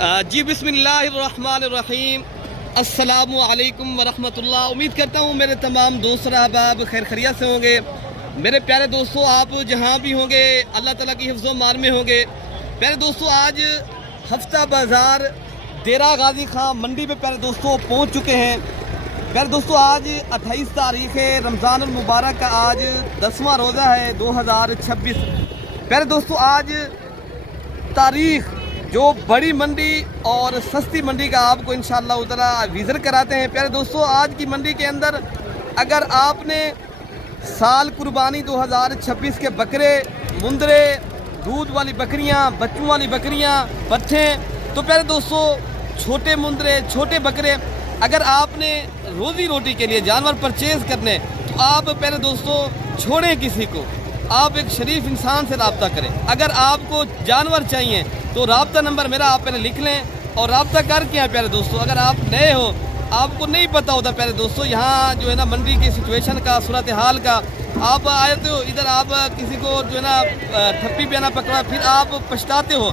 जी बिस्मिल्लाहिर्रहमानिर्रहीम। अस्सलामु अलैकुम वरहमतुल्लाह। उम्मीद करता हूँ मेरे तमाम दोस्त अहबाब खैर खैरियत से होंगे। मेरे प्यारे दोस्तों, आप जहाँ भी होंगे अल्लाह ताला की हिफ्ज़ व मान में होंगे। प्यारे दोस्तों, आज हफ्ता बाज़ार डेरा गाजी खां मंडी पे प्यारे दोस्तों पहुँच चुके हैं। प्यारे दोस्तों, आज 28 तारीख़ है रमज़ान मुबारक का, आज 10वां रोज़ा है 2026। प्यारे दोस्तों, आज तारीख़ जो बड़ी मंडी और सस्ती मंडी का आपको इंशाअल्लाह ताला विज़िट कराते हैं। प्यारे दोस्तों, आज की मंडी के अंदर अगर आपने साल कुर्बानी 2026 के बकरे, मुंदरे, दूध वाली बकरियां, बच्चों वाली बकरियां, पट्ठे, तो प्यारे दोस्तों छोटे मुंदरे, छोटे बकरे, अगर आपने रोज़ी रोटी के लिए जानवर परचेज़ करने, तो आप प्यारे दोस्तों छोड़ें किसी को, आप एक शरीफ इंसान से रब्ता करें। अगर आपको जानवर चाहिए तो रब्ता नंबर मेरा आप पहले लिख लें और रब्ता करके आए। प्यारे दोस्तों, अगर आप नए हो, आपको नहीं पता होता प्यारे दोस्तों यहाँ जो है ना मंडी की सिचुएशन का, सूरत हाल का, आप आए तो इधर आप किसी को जो है ना ठप्पी पे ना पकड़ा, फिर आप पछताते हो।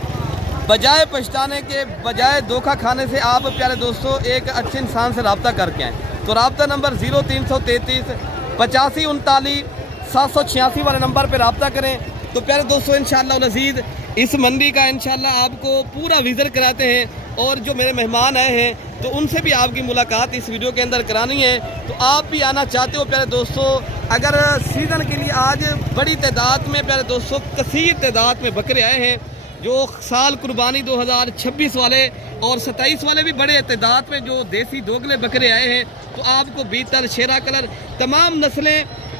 बजाय पछताने के, बजाय धोखा खाने से आप प्यारे दोस्तों एक अच्छे इंसान से रब्ता करके आएँ। तो रब्ता नंबर 0333 85 39 786 वाले नंबर पर रब्ता करें। तो प्यारे दोस्तों इंशाअल्लाह अज़ीज़ इस मंडी का इंशाअल्लाह आपको पूरा विज़िट कराते हैं, और जो मेरे मेहमान आए हैं तो उनसे भी आपकी मुलाकात इस वीडियो के अंदर करानी है। तो आप भी आना चाहते हो प्यारे दोस्तों, अगर सीज़न के लिए आज बड़ी तादाद में प्यारे दोस्तों, कसीर तादाद में बकरे आए हैं, जो साल कुर्बानी 2026 वाले और 27 वाले भी बड़े तादाद में जो देसी दोगले बकरे आए हैं। तो आपको बीतल, शेरा कलर, तमाम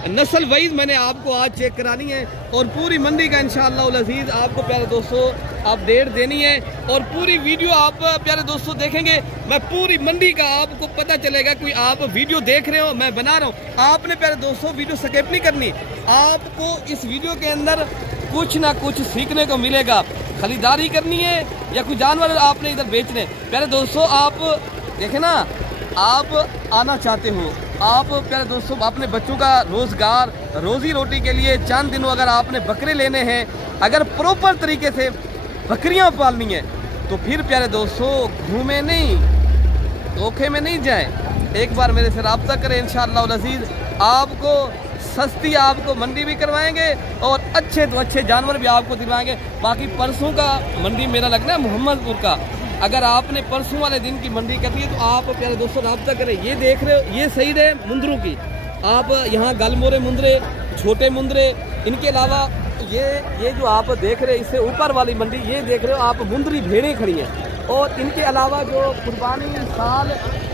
नस्ल वाइज मैंने आपको आज चेक करानी है, और पूरी मंडी का इंशाअल्लाह अज़ीज़ आपको प्यारे दोस्तों अपडेट देनी है। और पूरी वीडियो आप प्यारे दोस्तों देखेंगे, मैं पूरी मंडी का आपको पता चलेगा। कोई आप वीडियो देख रहे हो, मैं बना रहा हूँ, आपने प्यारे दोस्तों वीडियो स्किप नहीं करनी। आपको इस वीडियो के अंदर कुछ ना कुछ सीखने को मिलेगा। खरीदारी करनी है या कोई जानवर आपने इधर बेचने, प्यारे दोस्तों आप देखें ना, आप आना चाहते हो, आप प्यारे दोस्तों अपने बच्चों का रोज़गार, रोज़ी रोटी के लिए चंद दिनों अगर आपने बकरे लेने हैं, अगर प्रॉपर तरीके से बकरियां पालनी है, तो फिर प्यारे दोस्तों घूमे नहीं, धोखे में नहीं जाएं। एक बार मेरे से रब्ता करें, इंशाअल्लाह अज़ीज़ आपको सस्ती आपको मंडी भी करवाएंगे और अच्छे तो अच्छे जानवर भी आपको दिलवाएंगे। बाकी परसों का मंडी मेरा लगना है मोहम्मदपुर का, अगर आपने परसों वाले दिन की मंडी करनी है तो आप प्यारे दोस्तों रब्ता करें। ये देख रहे हो, ये सही है मुंदरों की, आप यहाँ गलमोरे मुंदरे, छोटे मुंदरे, इनके अलावा ये जो आप देख रहे हैं इससे ऊपर वाली मंडी, ये देख रहे हो आप मुंदरी भेड़ें खड़ी हैं, और इनके अलावा जो कुर्बानी साल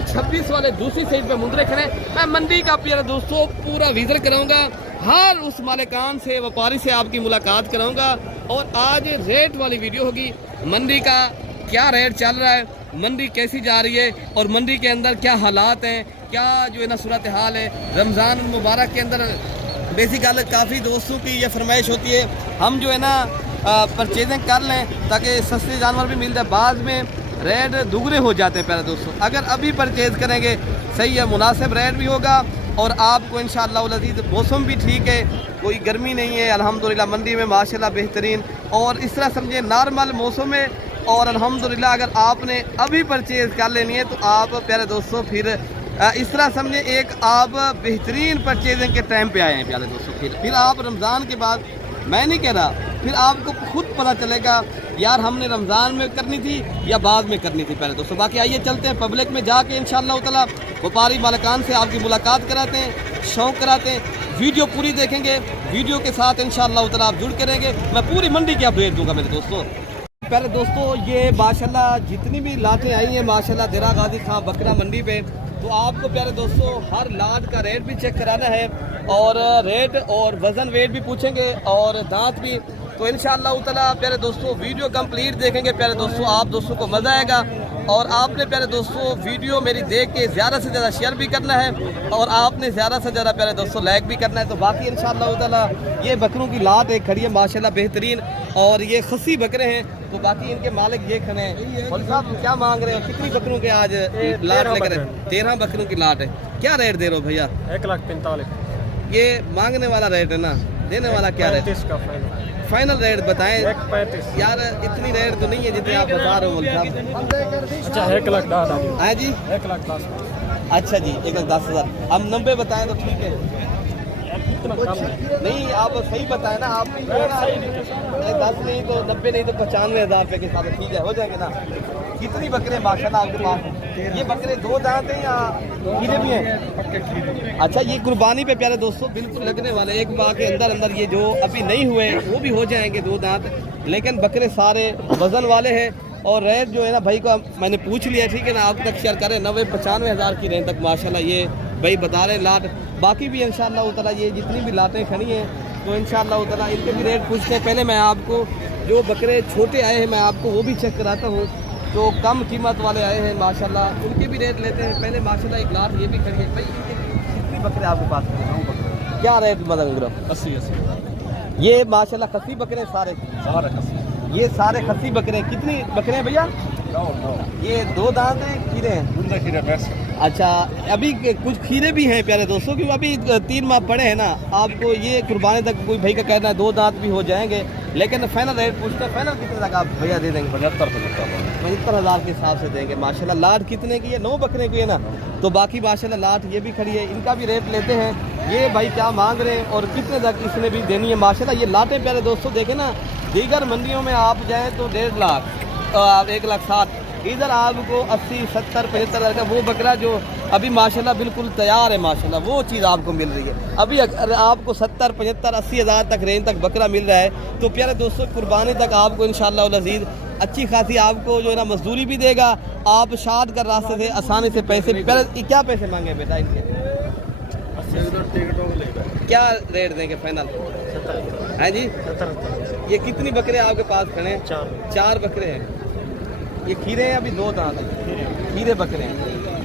26 वाले दूसरी साइड पे मुंदरे खड़े। मैं मंडी का प्यारे दोस्तों पूरा विजिट कराऊंगा, हर उस मालिकान से, व्यापारी से आपकी मुलाकात कराऊंगा। और आज रेट वाली वीडियो होगी, मंडी का क्या रेट चल रहा है, मंडी कैसी जा रही है, और मंडी के अंदर क्या हालात हैं, क्या जो है ना सूरत हाल है। रमज़ान मुबारक के अंदर बेसिकल काफ़ी दोस्तों की ये फरमाइश होती है हम जो है ना परचेजिंग कर लें ताकि सस्ते जानवर भी मिल जाए। बाद में रेट दुगने हो जाते हैं प्यारे दोस्तों। अगर अभी परचेज़ करेंगे सही है, मुनासिब रेट भी होगा, और आपको इंशाअल्लाह अज़ीज़ मौसम भी ठीक है, कोई गर्मी नहीं है, अल्हम्दुलिल्लाह मंडी में माशाल्लाह बेहतरीन, और इस तरह समझे नॉर्मल मौसम में। और अल्हम्दुलिल्लाह अगर आपने अभी परचेज़ कर लेनी है तो आप प्यारे दोस्तों फिर इस तरह समझे एक आप बेहतरीन परचेजिंग के टाइम पे आए हैं प्यारे दोस्तों। फिर आप रमज़ान के बाद, मैं नहीं कह रहा, फिर आपको खुद पता चलेगा यार हमने रमज़ान में करनी थी या बाद में करनी थी प्यारे दोस्तों। बाकी आइए चलते हैं पब्लिक में जाके इंशाअल्लाह ताला व्यापारी मालिकान से आपकी मुलाकात कराते हैं, शौक़ कराते हैं। वीडियो पूरी देखेंगे, वीडियो के साथ इंशाअल्लाह ताला आप जुड़ करेंगे, मैं पूरी मंडी की अपडेट दूँगा मेरे दोस्तों। प्यारे दोस्तों, ये माशाल्लाह जितनी भी लाटें आई हैं माशाल्लाह डेरा गाजी खां बकरा मंडी पे, तो आपको प्यारे दोस्तों हर लाट का रेट भी चेक कराना है, और रेट और वज़न वेट भी पूछेंगे, और दांत भी। तो इंशाअल्लाह ताला प्यारे दोस्तों वीडियो कंप्लीट देखेंगे प्यारे दोस्तों, आप दोस्तों को मज़ा आएगा। और आपने प्यारे दोस्तों वीडियो मेरी देख के ज़्यादा से ज़्यादा शेयर भी करना है, और आपने ज़्यादा से ज़्यादा प्यारे दोस्तों लाइक भी करना है। तो बाकी इंशाअल्लाह ताला ये बकरों की लाट एक खड़ी है माशाल्लाह बेहतरीन, और ये खसी बकरे हैं। तो बाकी इनके मालिक ये खड़े हैं। और साहब क्या मांग रहे हो, कितनी बकरों के आज लाट लेकर? 13 बकरों की लाट है। क्या रेट दे रहे हो भैया? 1,45,000। ये मांगने वाला रेट है ना, देने वाला क्या रेट? फाइनल रेट बताएं 1.35। यार, इतनी रेट तो नहीं है जितने आप बता रहे हो मौलवी साहब। अच्छा 1,10,000। हाँ जी, 1,10,000। अच्छा जी, 1,10,000। हम 90 बताएं तो ठीक है। नहीं, आप सही बताएं ना, आप 10 नहीं तो 90 नहीं तो 95,000 रुपये के हिसाब से ठीक है, हो जाएंगे ना। कितनी बकरे माशाल्लाह आपके पास? ये बकरे दो दांत हैं या खीरे भी हैं? अच्छा, ये कुर्बानी पे प्यारे दोस्तों बिल्कुल लगने वाले, एक माह के अंदर अंदर ये जो अभी नहीं हुए वो भी हो जाएंगे दो दांत, लेकिन बकरे सारे वजन वाले हैं। और रेट जो है ना भाई को मैंने पूछ लिया, ठीक है ना, आप तक शेयर करें 90-95,000 की रेंज तक माशाल्लाह ये भाई बता रहे हैं लाट। बाकी भी इंशाअल्लाह उतना ये जितनी भी लाटें खड़ी हैं तो इंशाअल्लाह उतना इनके भी रेट पूछते हैं। पहले मैं आपको जो बकरे छोटे आए हैं मैं आपको वो भी चेक कराता हूँ, जो कम कीमत वाले आए हैं माशाल्लाह उनके भी रेट लेते हैं। पहले माशाल्लाह एक लाट ये भी खड़ी है भाई। कितनी बकरे आपके पास? क्या रेट मतलब? 80। ये माशाल्लाह खस्सी बकरे सारे ये सारे खस्सी बकरे। कितनी बकरे हैं भैया? ये दो दांत हैं, खीरे हैं? अच्छा, अभी कुछ खीरे भी हैं प्यारे दोस्तों, क्योंकि अभी 3 माह पड़े हैं ना। आपको ये कुर्बानी तक कोई भाई का कहना है 2 दांत भी हो जाएंगे, लेकिन फाइनल रेट पूछते हैं। फाइनल कितने तक आप भैया दे देंगे? 75,000 के हिसाब से देंगे माशाल्लाह। लाट कितने की है? 9 बकरे की है ना, तो बाकी माशाल्लाह लाट ये भी खड़ी है, इनका भी रेट लेते हैं। ये भाई क्या मांग रहे हैं और कितने तक इसने भी देनी है माशाल्लाह। ये लाटें प्यारे दोस्तों देखें ना, दीगर मंडियों में आप जाएँ तो 1.5 लाख, 1,60,000, इधर आपको 80, 70, 75,000 का वो बकरा जो अभी माशाल्लाह बिल्कुल तैयार है माशाल्लाह, वो चीज़ आपको मिल रही है। अभी अगर आपको 70, 75, 80,000 तक रेंज तक बकरा मिल रहा है तो प्यारे दोस्तों कुर्बानी तक आपको इंशाअल्लाह अज़ीज़ अच्छी खासी आपको जो है ना मजदूरी भी देगा। आप शाद कर रास्ते से आसानी से पैसे भी। पहले क्या पैसे मांगे बेटा इनके? क्या रेट देंगे फाइनल? है जी। ये कितनी बकरे आपके पास खड़े हैं? 4 बकरे हैं। ये खीरे हैं, अभी 2 दांत हैं, खीरे बकरे हैं।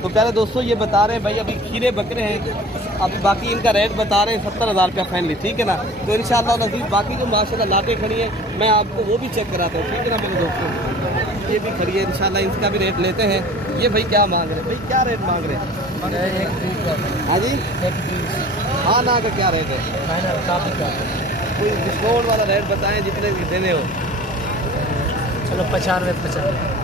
तो प्यारे दोस्तों ये बता रहे हैं भाई अभी खीरे बकरे हैं, अभी बाकी इनका रेट बता रहे हैं 70,000 रुपया फाइनली, ठीक है ना। तो इंशाअल्लाह नज़ीर बाकी जो माशाल्लाह लाटें खड़ी हैं मैं आपको वो भी चेक कराता हूँ, ठीक है ना मेरे दोस्तों। ये भी खड़ी है इंशाअल्लाह, इसका भी रेट लेते हैं। ये भाई क्या मांग रहे हैं? भाई क्या रेट मांग रहे हैं? हाँ जी, हाँ ना का क्या रेट है? कोई डिस्काउंट वाला रेट बताएं जितने देने हो। चलो 95।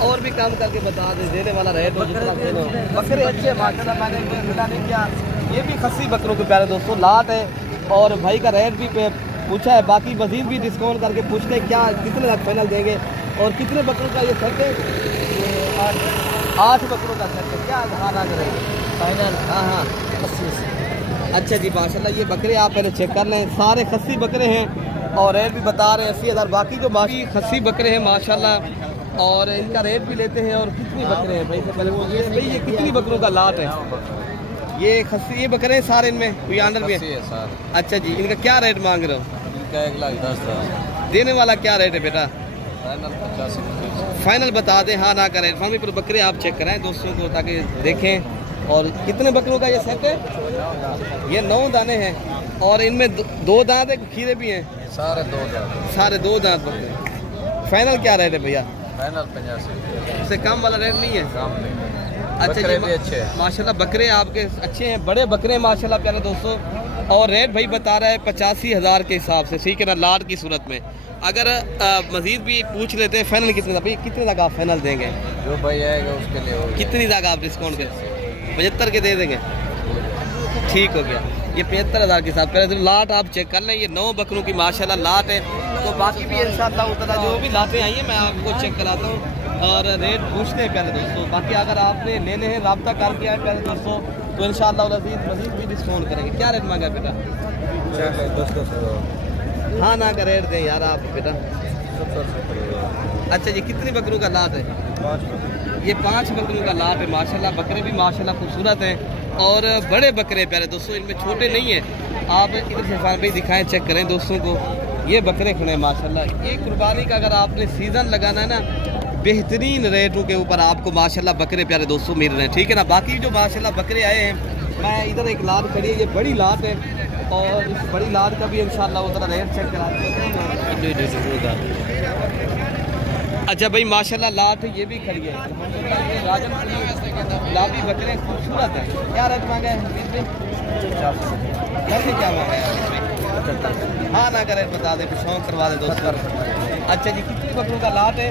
और भी काम करके बता दे, देने वाला रेट हो जितना देने हो। बकरे अच्छे माशाल्लाह, मैंने मिला नहीं किया। ये भी खस्सी बकरों के प्यारे दोस्तों लाट है और भाई का रेट भी पूछा है। बाकी मजीद भी डिस्काउंट करके पूछते हैं क्या कितने तक फाइनल देंगे। और कितने बकरों का ये सेट है? 8 बकरों का सेट है। क्या हाँ ना करेंगे फाइनल? हाँ 80। अच्छा जी माशाल्लाह, ये बकरे आप पहले चेक कर लें, सारे खस्सी बकरे हैं और रेट भी बता रहे हैं 80,000। बाकी जो बाकी खस्सी बकरे हैं माशाल्लाह और इनका रेट भी लेते हैं। और कितनी बकरे हैं भाई से पहले वो ये भाई ये कितनी बकरों का लाट है? ये खस्सी ये बकरे हैं सारे, इनमें कोई आंडर भी है? अच्छा जी, इनका क्या रेट मांग रहे हो? इनका 1,10,000। देने वाला क्या रेट है बेटा? फाइनल बता दें हाँ ना का रेट। फार्मी पर बकरे आप चेक कराएं दोस्तों को ताकि देखें। और कितने बकरों का ये सेट है? ये 9 दाने हैं और इनमें 2 दांत है, खीरे भी हैं? सारे 2 दांत। सारे 2 दांत बकरे। फाइनल क्या रेट है भैया? फाइनल 85। इससे कम वाला रेट नहीं है? काम नहीं। अच्छा बकरे जी भी अच्छे हैं माशाल्लाह, बकरे आपके अच्छे हैं, बड़े बकरे हैं माशाल्लाह प्यारे दोस्तों। और रेट भाई बता रहा है 85,000 के हिसाब से, ठीक है ना, लाट की सूरत में। अगर मजीद भी पूछ लेते हैं फाइनल कितने तक? भाई कितने तक आप फाइनल देंगे? जो भाई आएगा उसके लिए होगा। कितनी तक आप डिस्काउंट के? 75 के दे देंगे? ठीक हो गया। ये 75,000 के हिसाब। पहले तो लाट आप चेक कर लें, ये 9 बकरों की माशाल्लाह लाट है। तो बाकी भी इंशाअल्लाह उतना जो भी लाटें आई हैं मैं आपको चेक कराता हूँ और रेट पूछते हैं प्यारे दोस्तों। बाकी अगर आपने लेने हैं रब्ता करके आए प्यारे दोस्तों तो इंशाअल्लाह मज़ीद भी डिस्काउंट करेंगे। क्या रेट मांगा बेटा? हाँ ना का रेट दें यार आप बेटा। अच्छा जी, कितनी बकरों का लाट है? ये 5 बकरों का लाट है माशाल्लाह। बकरे भी माशाल्लाह खूबसूरत हैं और बड़े बकरे प्यारे दोस्तों, इनमें छोटे नहीं हैं। आप इधर से भाई दिखाएं, चेक करें दोस्तों को। ये बकरे खड़े हैं माशाल्लाह। ये कुर्बानी का अगर आपने सीज़न लगाना है ना, बेहतरीन रेटों के ऊपर आपको माशाल्लाह बकरे प्यारे दोस्तों मिल रहे हैं, ठीक है ना। बाकी जो माशाल्लाह बकरे आए हैं, मैं इधर एक लाट खड़ी है, ये बड़ी लाट है और इस बड़ी लाट का भी इंशाअल्लाह उतना रेट चेक कराते हैं। अच्छा भाई माशाल्लाह लाट ये भी खड़ी है राजन लाभी बकरे खूबसूरत है। क्या रेट मांगा है? कैसे क्या मांगा है? हाँ ना करे बता दे, शौक करवा दे दोस्तों। अच्छा जी, कितनी बकरों का लाट है?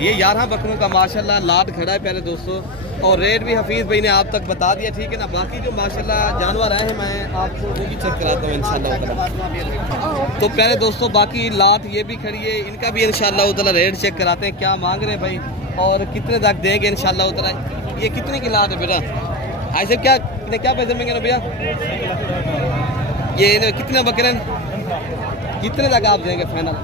ये 11 बकरों का माशाल्लाह लाट खड़ा है प्यारे दोस्तों, और रेट भी हफीज़ भाई ने आप तक बता दिया, ठीक है ना। बाकी जो माशाल्लाह जानवर आए हैं मैं आपको वो भी चेक कराता हूँ इंशाल्लाह। तो प्यारे दोस्तों बाकी लाट ये भी खड़ी है, इनका भी इंशाल्लाह ताला रेट चेक कराते हैं, क्या मांग रहे हैं भाई और कितने तक देंगे इंशाल्लाह ताला। ये कितने की लाट है बेटा? ऐसे क्या पैसे मांगे ना भैया? ये कितने बकरे कितने तक आप देंगे फाइनल?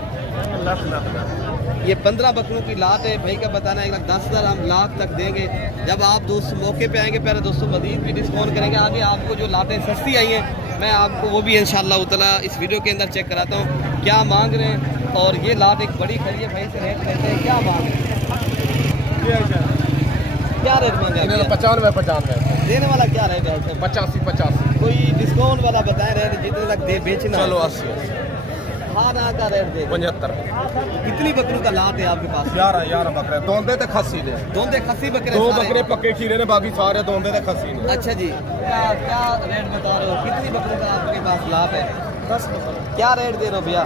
ये 15 बकरों की लाट है भाई का बताना है, 1,10,000 हम लाख तक देंगे। जब आप दोस्त मौके पे आएंगे प्यारे दोस्तों मज़ीद भी डिस्काउंट करेंगे। आगे आपको जो लाटें सस्ती आई हैं मैं आपको वो भी इंशाल्लाह ताला इस वीडियो के अंदर चेक कराता हूँ क्या मांग रहे हैं। और ये लाट एक बड़ी खड़ी है भाई से रेट लेते हैं, क्या मांग रहे हैं? क्या रेट मांगे? 95 देने वाला क्या रेट है? 85 कोई डिस्काउंट वाला बताएं रेट जितने तक दे बेचना। चलो 80 हाँ ना का रेट दे 75 कितनी बकरों का लाट है आपके पास? 11 बकरे दोंदे ते खस्सी दे दोंदे खस्सी बकरे दो सारे? बकरे पक्के खीरे ने, बाकी सारे दोंदे ते खस्सी ने। अच्छा जी, क्या रेट बता रहे हो? कितनी बकरों का आपके पास लाभ है? 10 क्या रेट दे रहे हो भैया?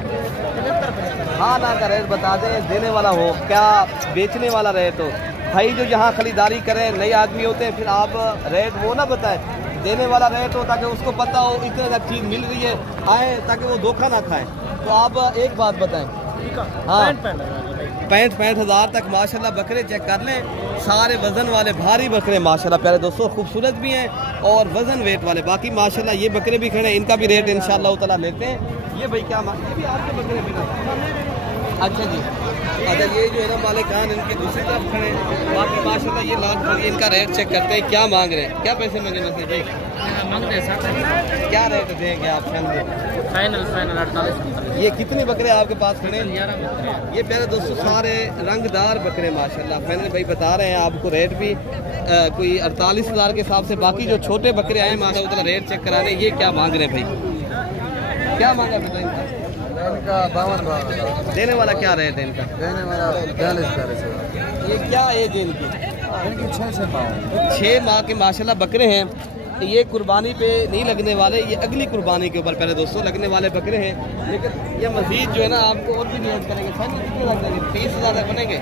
हाँ ना का रेट बता दें, देने वाला हो क्या बेचने वाला रेट हो भाई। जो यहाँ खरीदारी करें नए आदमी होते हैं, फिर आप रेट वो ना बताएं, देने वाला रेट हो ताकि उसको पता हो इतने तक चीज़ मिल रही है, आए ताकि वो धोखा ना खाएं। तो आप एक बात बताएं। हाँ 65 हज़ार तक माशाल्लाह बकरे चेक कर लें, सारे वज़न वाले भारी बकरे माशाल्लाह प्यारे दोस्तों, खूबसूरत भी हैं और वज़न वेट वाले। बाकी माशाल्लाह ये बकरे भी खड़े हैं, इनका भी रेट इंशाल्लाह ताला लेते हैं। ये भाई क्या ये भी आपके बकरे भी? अच्छा जी, अच्छा ये जो है ना मालिकान इनके दूसरी तरफ खड़े हैं। बाकी माशाल्लाह ये लाट खड़ी है, इनका रेट चेक करते हैं क्या मांग रहे हैं, क्या पैसे मांगे वैसे भाई? क्या रेट देंगे आप? फाइनल 48। ये कितने बकरे आपके पास खड़े हैं? ये प्यारे दोस्तों सारे रंगदार बकरे माशाल्लाह। फाइनल भाई बता रहे हैं आपको रेट भी कोई 48 हज़ार के हिसाब से। बाकी जो छोटे बकरे आए माशाल्लाह उतना रेट चेक कराने। ये क्या मांग रहे हैं भाई? क्या मांगा बेटा इनका? इनका 52 देने वाला क्या रेट है इनका? देने वाला 42 ये क्या एज है इनकी? इनकी 6 माह के माशाल्लाह बकरे हैं। ये कुर्बानी पे नहीं लगने वाले, ये अगली कुर्बानी के ऊपर पहले दोस्तों लगने वाले बकरे हैं। लेकिन ये मजीद जो है ना आपको और भी मेहनत करेंगे। फाइनल कितने लग जाएंगे? 30 हज़ार तक बनेंगे?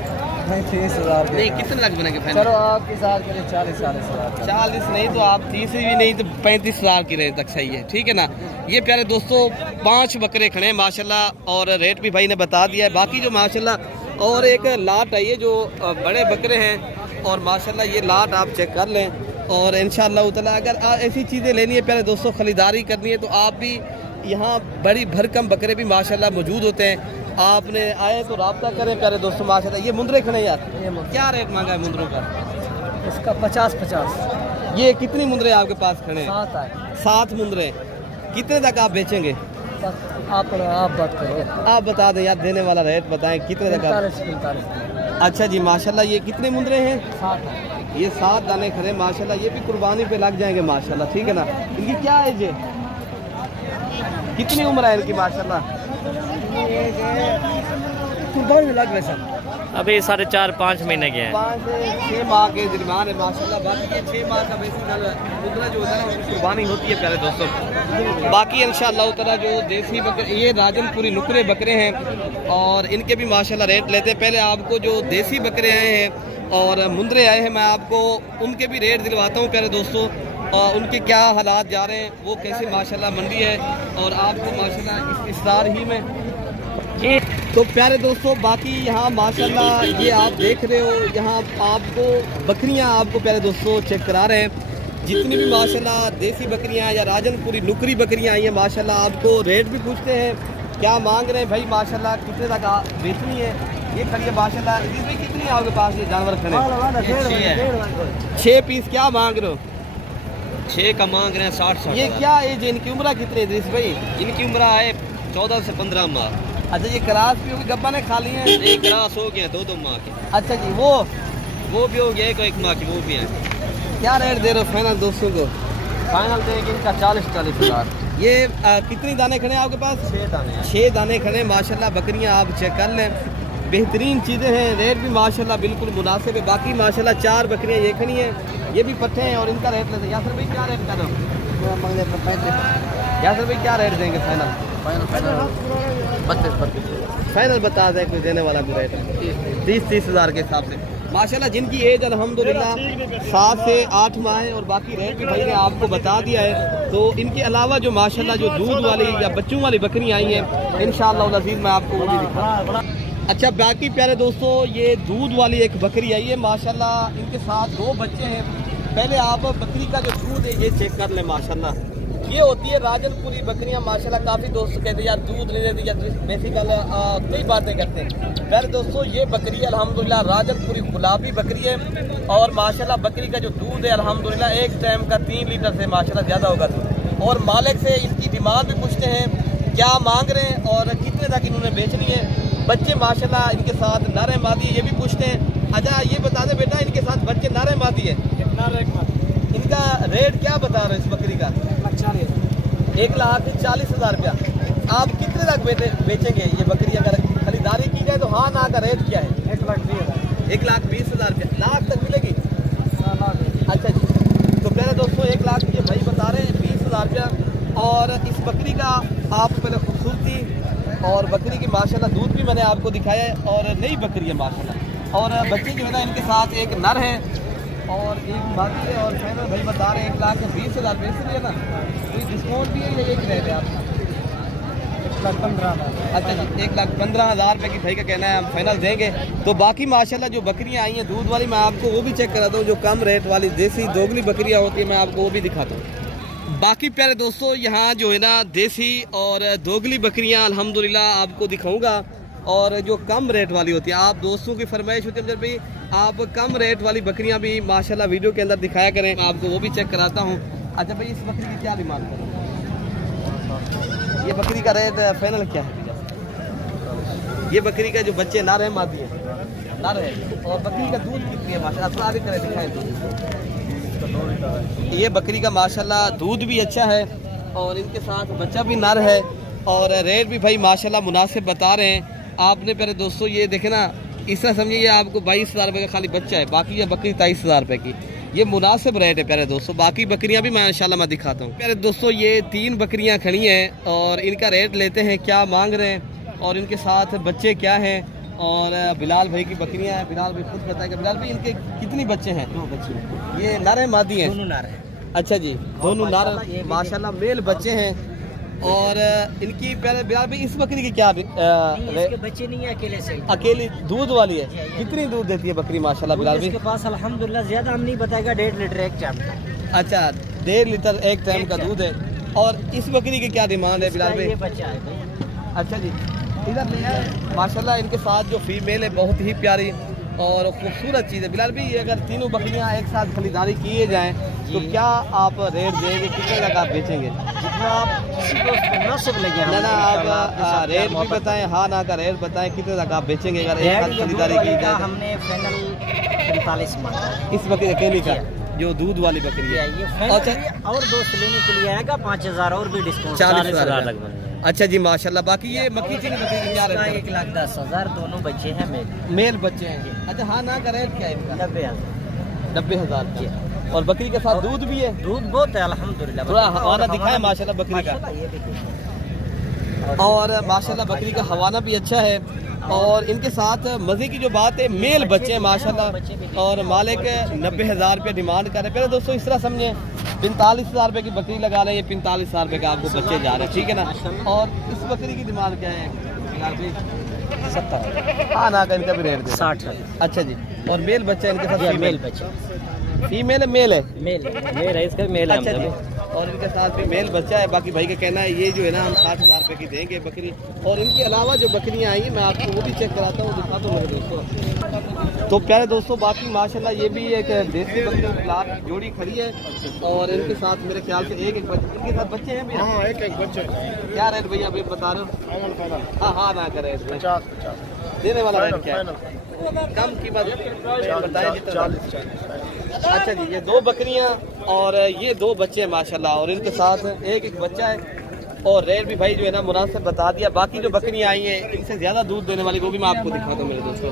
30 हज़ार नहीं, कितने लग बनेंगे फाइनल? चलो आपके साथ के लिए 40 हज़ार। 40 नहीं तो आप 30 भी नहीं तो 35 हज़ार की रेंज तक सही है, ठीक है ना। ये प्यारे दोस्तों 5 बकरे खड़े हैं माशाल्लाह और रेट भी भाई ने बता दिया है। बाकी जो माशाल्लाह और एक लाट है, ये जो बड़े बकरे हैं और माशाल्लाह ये लाट आप चेक कर लें। और इंशाअल्लाह ताला अगर ऐसी चीज़ें लेनी है प्यारे दोस्तों, ख़रीदारी करनी है तो आप भी यहाँ बड़ी भरकम बकरे भी माशाल्लाह मौजूद होते हैं। आपने आए तो रब्ता करें प्यारे दोस्तों माशाल्लाह। ये मुंदरे खड़े यार, क्या रेट मांगा है मुंदरों का? इसका 50। ये कितनी मुंदरे आपके पास खड़े हैं? 7 है। 7 मुंदरे। कितने तक आप बेचेंगे? आप बात करो, आप बता दें यार, देने वाला रेट बताएं कितने तक आप? 45। अच्छा जी माशाल्लाह। ये कितने मुंदरे हैं? 7 है। ये 7 दाने खड़े माशाल्लाह। ये भी कुर्बानी पे लग जाएंगे माशाल्लाह, ठीक है ना। इनकी क्या एज है? कितनी उम्र है इनकी माशाल्लाह? कुर्बानी लग रहे सर अभी 4.5-5 महीने के हैं। 5 से 6 माह के दरमियान है माशाल्लाह। बाकी ये 6 माह का बेसिकल मुद्रा जो होता है ना उसकी कुर्बानी होती है प्यारे दोस्तों। बाकी इंशाअल्लाह ताला जो देसी बकरे, ये राजनपुरी नुकरे बकरे हैं और इनके भी माशाल्लाह रेट लेते हैं। पहले आपको जो देसी बकरे आए हैं और मुंदरे आए हैं मैं आपको उनके भी रेट दिलवाता हूँ प्यारे दोस्तों, और उनके क्या हालात जा रहे हैं, वो कैसे माशाल्लाह मंडी है और आपको माशाल्लाह इस इसरार ही में जी। तो प्यारे दोस्तों बाकी यहाँ माशाल्लाह ये आप देख रहे हो, यहाँ आपको बकरियाँ आपको प्यारे दोस्तों चेक करा रहे हैं। जितनी भी माशाल्लाह देसी बकरियाँ या राजनपुरी नुकरी बकरियाँ आई हैं माशाल्लाह, आपको रेट भी पूछते हैं क्या मांग रहे हैं भाई माशाल्लाह, कितने तक बेचनी है। ये खड़ी माशाल्लाह। इसमें कितनी है आपके पास ये जानवर खड़े? 6 पीस। क्या मांग रहे हो? 6 का मांग रहे हैं 60। ये क्या एज है इनकी? उम्र कितनी है इद्रीस भाई? इनकी उम्र है 14 से 15 माह। अच्छा ये क्रास भी होगी, गब्बा ने खा ली है? एक क्रास हो गया 2 माह के। अच्छा जी वो भी हो गया 1 माह की, वो भी है। क्या रेट दे रहे हो फाइनल दोस्तों को? फाइनल देंगे इनका 40 हज़ार। ये कितनी दाने खड़े हैं आपके पास? 6 दाने। 6 दाने खड़े हैं माशाल्लाह। बकरियां आप चेक कर लें बेहतरीन चीज़ें हैं, रेट भी माशाल्लाह बिल्कुल मुनासिब है। बाकी माशाल्लाह 4 बकरियां ये खड़ी हैं, ये भी पट्टे हैं और इनका रेट लेते हैं। यासर भाई क्या रेट कर रहे हो? यासर भाई क्या रेट देंगे फाइनल? 32 फाइनल बता दें, कोई देने वाला भी रेट 30 हज़ार के हिसाब से माशाल्लाह। जिनकी एज अल्हम्दुलिल्लाह 7 से 8 माह है और बाकी रेट भी भाई ने आपको बता दिया है। तो इनके अलावा जो माशाल्लाह जो दूध वाली या बच्चों वाली बकरियां आई हैं, इंशाअल्लाह अज़ीज़ मैं आपको वो भी दिखाऊंगा। अच्छा बाकी प्यारे दोस्तों, ये दूध वाली एक बकरी आई है माशाल्लाह, इनके साथ 2 बच्चे हैं। पहले आप बकरी का जो दूध है ये चेक कर लें माशाल्लाह। ये होती है राजनपुरी बकरियां माशाल्लाह। काफ़ी दोस्त कहते हैं यार दूध नहीं देती या बेसिकल कई बातें करते हैं। प्यारे दोस्तों, ये बकरी अल्हम्दुलिल्लाह राजनपुरी गुलाबी बकरी है और माशाल्लाह बकरी का जो दूध है अल्हम्दुलिल्लाह एक टाइम का 3 लीटर से माशाल्लाह ज़्यादा होगा। और मालिक से इनकी डिमांड भी पूछते हैं क्या मांग रहे हैं और कितने तक इन्होंने बेचनी है। बच्चे माशाल्लाह इनके साथ नर है मादी, ये भी पूछते हैं। अच्छा ये बता दें बेटा, इनके साथ बच्चे नर है मादी है? इनका रेट क्या बता रहे हैं इस बकरी का? 1,40,000 रुपया। आप कितने तक बेचेंगे ये बकरी? अगर खरीदारी की जाए तो हाँ ना का रेट क्या है? 1,20,000 रुपया। लाख तक मिलेगी? अच्छा जी, तो पहले दोस्तों 1 लाख ये भाई बता रहे हैं 20,000 रुपया। और इस बकरी का आप पहले खूबसूरती और बकरी की माशाल्लाह दूध भी मैंने आपको दिखाया है और नई बकरी है माशाल्लाह। और बच्चे जो है ना इनके साथ एक नर है और एक मादी है। और फाइनल भाई बता रहे हैं 1,20,000 रुपये। इसलिए ना कोई डिस्काउंट भी है या एक रेट है आपका? 1,15,000। अच्छा जी, 1,15,000 रुपये की भाई का कहना है, हम फाइनल देंगे। तो बाकी माशाल्लाह जो बकरियां आई हैं दूध वाली, मैं आपको वो भी चेक कराता हूँ। जो कम रेट वाली देसी दोगली बकरियां होती है मैं आपको वो भी दिखाता हूँ। बाकी प्यारे दोस्तों, यहाँ जो है ना देसी और दोगली बकरियां अल्हम्दुलिल्लाह आपको दिखाऊंगा। और जो कम रेट वाली होती है, आप दोस्तों की फरमाइश होती है अफजल भाई आप कम रेट वाली बकरियां भी माशाल्लाह वीडियो के अंदर दिखाया करें, मैं आपको वो भी चेक कराता हूँ। अच्छा भाई इस बकरी की क्या डिमांड है? ये बकरी का रेट फाइनल क्या है? ये बकरी का जो बच्चे नर है मादी है? नर है। और बकरी का दूध कितनी है माशाल्लाह? आगे करें दिखाएं दूध। ये बकरी का माशाल्लाह दूध भी अच्छा है और इनके साथ बच्चा भी नर है और रेट भी भाई माशाल्लाह मुनासिब बता रहे हैं। आपने पहले दोस्तों ये देखे ना, इस तरह समझिए ये आपको 22,000 रुपये का खाली बच्चा है, बाकी ये बकरी 23,000 रुपये की। ये मुनासिब रेट है प्यारे दोस्तों। बाकी बकरियां भी मैं इंशाल्लाह मैं दिखाता हूँ। प्यारे दोस्तों ये 3 बकरियां खड़ी हैं और इनका रेट लेते हैं क्या मांग रहे हैं और इनके साथ बच्चे क्या हैं। और बिलाल भाई की बकरियां हैं, बिलाल भाई खुद बताएगा। बिलाल भाई इनके कितनी बच्चे हैं? 2 बच्चे। ये नर है मादी हैं? दोनों नर है। अच्छा जी, दोनों नर माशाल्लाह मेल बच्चे हैं। और इनकी पहले बिलाल भाई इस बकरी की क्या इसके बच्चे नहीं है, अकेले से अकेली दूध वाली है? कितनी दूध देती है बकरी माशाल्लाह बिलाल भाई? इसके पास अल्हम्दुलिल्लाह ज्यादा हम नहीं बताएगा, 1.5 लीटर एक टाइम का। अच्छा 1.5 लीटर एक टाइम का दूध है। और इस बकरी की क्या डिमांड है बिलाल भाई? ये बच्चा है। अच्छा जी, इधर नहीं है माशाल्लाह। इनके साथ जो फीमेल है बहुत ही प्यारी और खूबसूरत चीज़ है। बिलाल भाई अगर तीनों बकरियां एक साथ खरीदारी किए जाएं तो क्या आप रेट देंगे? कितने तक आप बेचेंगे? जितना आप किसी को मुनासिब लगे ना ना आप रेट भी बताएं, हाँ ना का रेट बताएं, कितने तक आप बेचेंगे अगर एक साथ खरीदारी की जाए? हमने फाइनल 45 मांगा इस बकरी अकेली का जो दूध वाली बकरी है? ये अच्छा और दोस्त लेने के लिए आएगा 5,000 और भी डिस्काउंट 40,000 तक। अच्छा जी माशाल्लाह। बाकी ये मक्की चीनी बकरी की क्या रेट है? 1,10,000 दोनों बच्चे हैं मेल बच्चे हैं। अच्छा हाँ ना का रेट क्या है इनका? 90,000। 90,000। और बकरी के साथ दूध भी है? दूध बहुत है अल्हम्दुलिल्लाह। थोड़ा हवाना दिखाया माशाल्लाह बकरी का। और माशाल्लाह बकरी का हवाना भी अच्छा है। और इनके साथ मज़े की जो बात है मेल बच्चे हैं माशाल्लाह। और मालिक 90,000 रुपये डिमांड कर रहे हैं। पहले दोस्तों इस तरह समझें 45,000 रुपये की बकरी लगा रहे हैं, ये 45,000 रुपये का आपको बच्चे जा रहे हैं, ठीक है ना। और इस बकरी की डिमांड क्या है? 70। हाँ ना का इनका भी रेट 60। अच्छा जी। और मेल बच्चा इनके साथ? मेल बच्चा। फीमेल है मेल है? मेल है इसका, मेल है। अच्छा जी। और इनके साथ भी मेल बच्चा है। बाकी भाई का कहना है ये जो है ना हम 60,000 रुपये की देंगे बकरी। और इनके अलावा जो बकरियां आई हैं मैं आपको वो भी चेक कराता हूँ, दिखाता हूँ मेरे दोस्तों। तो प्यारे दोस्तों बाकी माशाल्लाह ये भी एक देसी बकरी फिलहाल जोड़ी खड़ी है और इनके साथ मेरे ख्याल से एक बच्चे, इनके साथ बच्चे हैं भैया? हाँ एक बच्चे। क्या रेट भैया अभी बता रहे हो? हाँ हाँ ना करें इसमें 50 देने वाला रेट क्या है? कम कीमत बताएं जितना। 40। अच्छा जी, ये 2 बकरियां और ये 2 बच्चे हैं माशाल्लाह और इनके साथ एक बच्चा है। और रेट भी भाई जो है ना मुनासिब बता दिया। बाकी जो बकरियां आई हैं इनसे ज़्यादा दूध देने वाली वो भी मैं आपको दिखाता हूँ मेरे दोस्तों।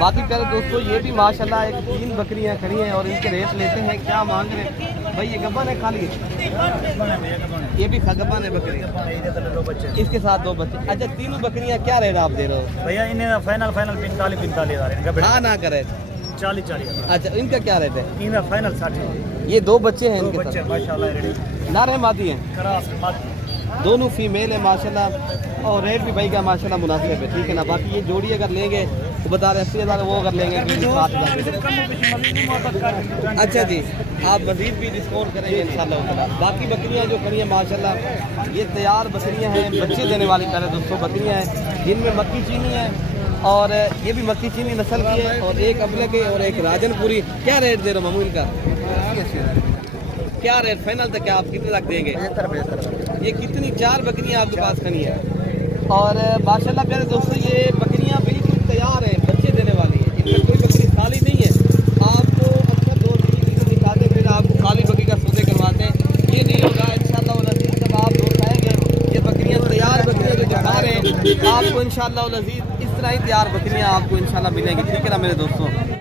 बाकी प्यारे दोस्तों ये भी माशाल्लाह एक 3 बकरियां खड़ी हैं और इनके रेट लेते हैं क्या मांग रहे हैं भाई। ये गब्बन है खाली, ये भी गब्बन है बकरी, इसके साथ 2 बच्चे। अच्छा तीनों बकरियां क्या रेट आप दे रहे हो भैया इन्हें फाइनल 45 हाँ ना करे। 40 अच्छा इनका क्या रेट है? इन्हें फाइनल 60 ये 2 बच्चे हैं इनके बच्चे साथ, माशाल्लाह रेडी नारे मादी हैं, क्रास मादी दोनों फीमेल है माशाल्लाह। और रेट भी भाई का माशाल्लाह मुनासिब है, ठीक है ना। बाकी ये जोड़ी अगर लेंगे तो बता रहे 80,000, वो अगर लेंगे कि 60,000। अच्छा जी आप मजीद भी डिस्काउंट करेंगे इंशाल्लाह ताला। बाकी बकरियां जो खड़ी हैं माशाल्लाह ये तैयार बकरियां हैं, बच्चे देने वाली पहले दोस्तों बकरियां हैं जिनमें मक्की चीनी है और ये भी मक्की चीनी नस्ल की है और एक अबलग है और एक राजनपुरी। क्या रेट दे रहे हो मामू इनका? क्या रेट फाइनल तक क्या आप कितने तक देंगे? 75 ये कितनी 4 बकरियां आपके पास खड़ी हैं और माशाल्लाह प्यारे दोस्तों ये बकरियां बिल्कुल तैयार हैं, बच्चे देने वाली हैं, इनमें कोई बकरी खाली नहीं है। आपको अक्सर 2-3 दिखाते फिर आपको खाली बकरी का सौदे करवाते हैं, ये नहीं होगा इंशाल्लाह अज़ीज़। जब आप दोस्त आएंगे ये बकरियां तैयार बकरियां जो दिखा रहे हैं आपको इंशाल्लाह अज़ीज़ इस तरह ही तैयार बकरियां आपको इंशाल्लाह मिलेंगी, ठीक है ना मेरे दोस्तों।